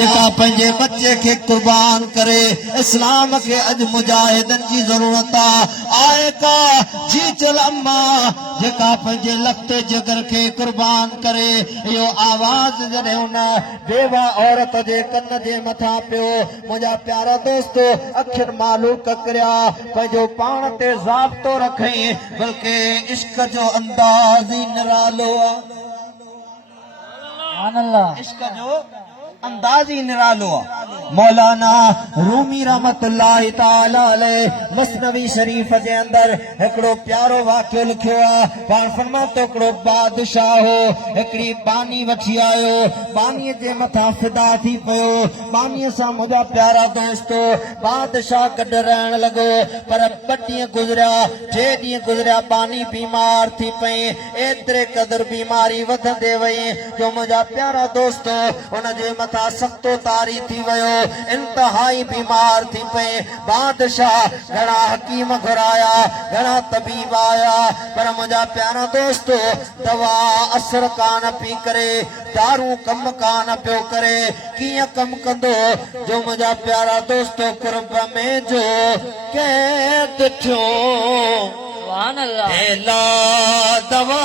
जेका पंहिंजे बच्चे खे कुर्बान करे इस्लाम खे अॼु मुजाहिदनि जी ज़रूरत आहे का जीतल अम्मा जेका पंहिंजे लखते जिगर खे कुर्बान करे इहो आवाज़ जॾहिं हुन बेवा औरत जे कन जे मथां पियो मुंहिंजा प्यारा दोस्तो अखियुनि मालूक करिया पंहिंजो पाण ते ज़ाब्तो रखई बल्कि इश्क जो अंदाज़ ई निरालो आहे इश्क जो अंदाज़ ही निरालो मौलाना रूमी रहमतुल्लाहि ताला अलैह मसनवी शरीफ जे अंदर हिकिड़ो प्यारो वाक़ियो लिखियो आहे पाण फरमाए थो हिकिड़ो बादशाह हो हिकिड़ी बानी वठी आयो बानीअ जे मथां फिदा थी पियो बानीअ सां मुंहिंजा प्यारा दोस्तो बादशाह गॾु रहण लॻो पर 2 ॾींहं गुज़रिया 3 ॾींहं गुज़रिया बानी बीमार थी पई एतिरे क़दुरु बीमारी वधंदे वई जो मुंहिंजा प्यारा दोस्तो हुनजे मथां सख़्तो तारी थी वियो इंतहाई बीमार थी पई बादशाह घणा हकीम घुराया घणा तबीब आया पर मुंहिंजा प्यारा दोस्तो दवा असर कान पई करे दारू कम कान पियो करे कीअं कम कंदो जो मुंहिंजा प्यारा दोस्तो कुर्ब में जो कैद थियो ला दवा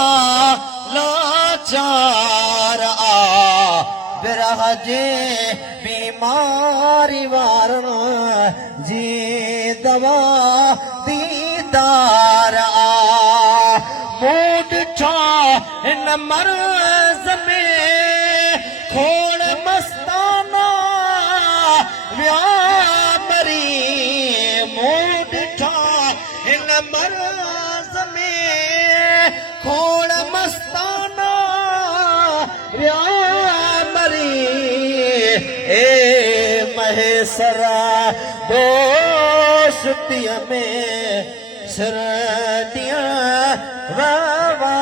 लाचार बिरह जे बीमारी वारण जी दवा दीदार मूड छा इन मर्ज में खोड़ मस्ताना व्या मरी मूड छा इन मर्ज में खोड़ मस्ताना व्या ए महेसरा दोस्तिया में सरदियां वावा